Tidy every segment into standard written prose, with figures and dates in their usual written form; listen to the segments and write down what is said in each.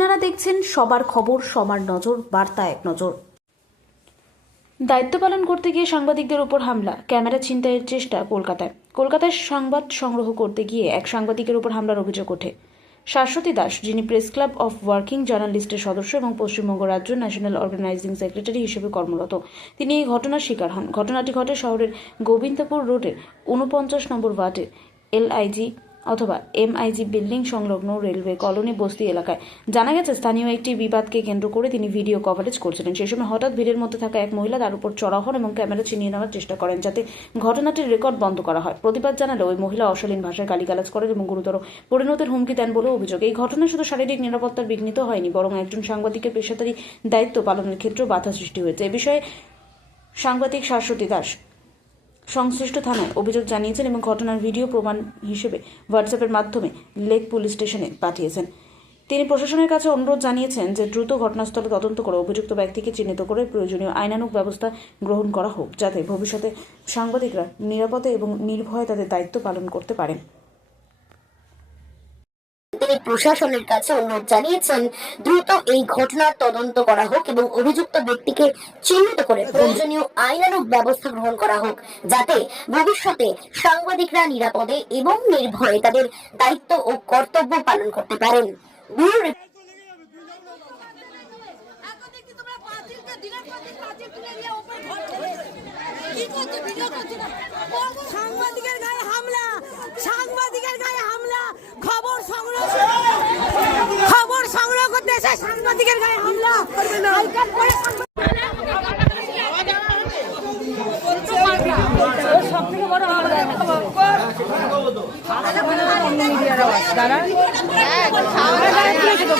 আপনারা দেখছেন সবার খবর, সবার নজর, বার্তা এক নজর। দায়িত্ব পালন করতে গিয়ে সাংবাদিকদের উপর হামলা, ক্যামেরা ছিনতাইয়ের চেষ্টা। কলকাতায় সংবাদ সংগ্রহ করতে গিয়ে এক সাংবাদিকের উপর হামলার অভিযোগ ওঠে। শাশ্বতী দাস, যিনি প্রেস ক্লাব অফ ওয়ার্কিং জার্নালিস্টের সদস্য এবং পশ্চিমবঙ্গ রাজ্য ন্যাশনাল অর্গানাইজিং সেক্রেটারি হিসেবে কর্মরত, তিনি এই ঘটনার শিকার হন। ঘটনাটি ঘটে শহরের গোবিন্দপুর রোডের 49 নম্বর ওয়ার্ডের এলআইজি অথবা এমআইজি বিল্ডিং সংলগ্ন রেলওয়ে কলোনি বস্তি এলাকায়। জানা গেছে, স্থানীয় একটি বিবাদকে কেন্দ্র করে তিনি ভিডিও কভারেজ করছিলেন। সেই সময় হঠাৎ ভিড়ের মধ্যে থাকা এক মহিলা তার উপর চড়াও হন এবং ক্যামেরা ছিনিয়ে নেওয়ার চেষ্টা করেন, যাতে ঘটনাটির রেকর্ড বন্ধ করা হয়। প্রতিবাদ জানালে ওই মহিলা অশালীন ভাষায় গালিগালাজ করেন এবং গুরুতর পরিণতির হুমকি দেন বলে অভিযোগ। এই ঘটনায় শুধু শারীরিক নিরাপত্তার বিঘ্নিত হয়নি, বরং একজন সাংবাদিকের পেশাদারী দায়িত্ব পালনের ক্ষেত্রেও বাধা সৃষ্টি হয়েছে। এ বিষয়ে সাংবাদিক শাশ্বতী দাস সংশ্লিষ্ট থানায় অভিযোগ জানিয়েছেন এবং ঘটনার ভিডিও প্রমাণ হিসেবে হোয়াটসঅ্যাপের মাধ্যমে লেক পুলিশ স্টেশনে পাঠিয়েছেন। তিনি প্রশাসনের কাছে অনুরোধ জানিয়েছেন যে দ্রুত ঘটনাস্থলে তদন্ত করে অভিযুক্ত ব্যক্তিকে চিহ্নিত করে প্রয়োজনীয় আইনানুগ ব্যবস্থা গ্রহণ করা হোক, যাতে ভবিষ্যতে সাংবাদিকরা নিরাপদে এবং নির্ভয়ে তাদের দায়িত্ব পালন করতে পারেন। তিনি প্রশাসনের কাছে অনুরোধ জানিয়েছেন দ্রুত এই ঘটনার তদন্ত করা হোক এবং অভিযুক্ত ব্যক্তিকে চিহ্নিত করে প্রয়োজনীয় আইনানুগ ব্যবস্থা গ্রহণ করা হোক, যাতে ভবিষ্যতে সাংবাদিকরা নিরাপদে এবং নির্ভয়ে তাদের দায়িত্ব ও কর্তব্য পালন করতে পারেন। খবর সংগ্রহ করতে এসে সাংবাদিকের গায়ে হামলা। সব থেকে বড়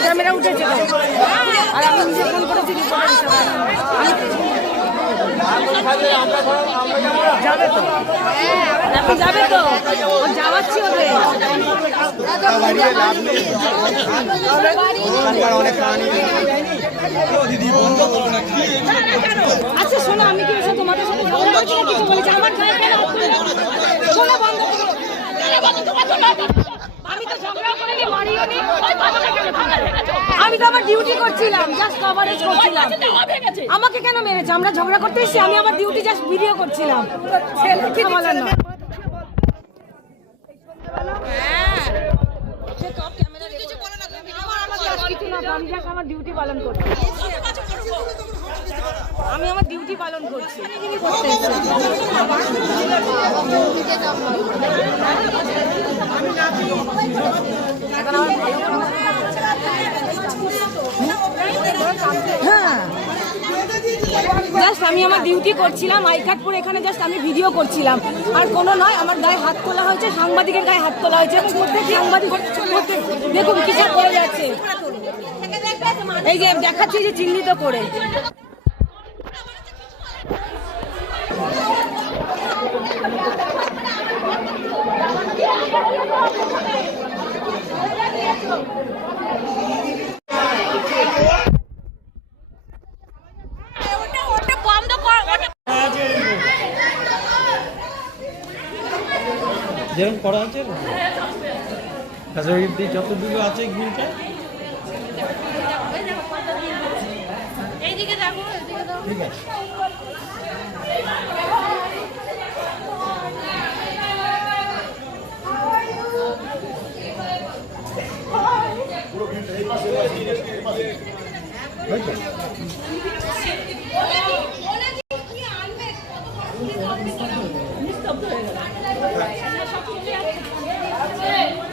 ক্যামেরা উঠেছে আর আমি নিজে ফোন করেছি। যাবে তো যাওয়াচ্ছি ওদের। আচ্ছা শোনো, আমি কি এসে তোমাদের সাথে কিছু বলেছি? আমার শোনো, বন্ধ করো। আমি তো ঝগড়া করিনি, মারিও নি। আমি তো আমার ডিউটি করছিলাম, জাস্ট কভারেজ করছিলাম। আমাকে কেন মেরেছে? আমরা ঝগড়া করতে এসেছি, আমি আমার ডিউটি জাস্ট ভিডিও করছিলাম। কি বলেন না? আমার ডিউটি পালন করছি, আমি আমার ডিউটি পালন করছি। হ্যাঁ, জাস্ট আমি আমার ডিউটি করছিলাম। আই কার্ড পরে এখানে জাস্ট আমি ভিডিও করছিলাম, আর কোনো নয়। আমার গায়ে হাত তোলা হয়েছে, সাংবাদিকের গায়ে হাত তোলা হয়েছে। সাংবাদিক দেখুন কিছু করে যাচ্ছে, এই যে দেখাচ্ছি যে চিহ্নিত করে। যেমন করা আছে যতদূর আছে গ্রিলটা ঠিক আছে।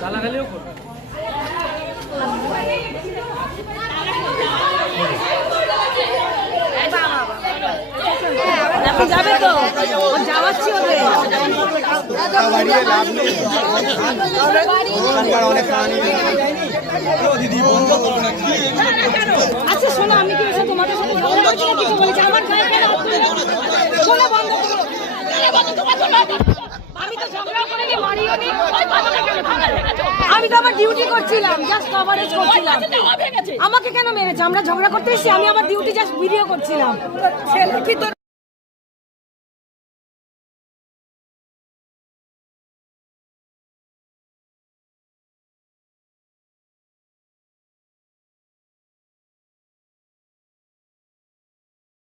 গালাগালিও করবে। যাবে তো যাওয়াচ্ছি ওদের। আচ্ছা শোনো, আমি কি এসে তোমাদের সাথে কিছু বলেছি? আমার গায়ে কেন শোনো, বন্ধ করো। আমি তো ঝগড়া করিনি, মারিও নি। আমি তো আমার ডিউটি করছিলাম, জাস্ট কভারেজ করছিলাম। আমাকে কেন মেরেছে? আমরা ঝগড়া করতে এসেছি, আমি আমার ডিউটি জাস্ট ভিডিও করছিলাম। কি তোর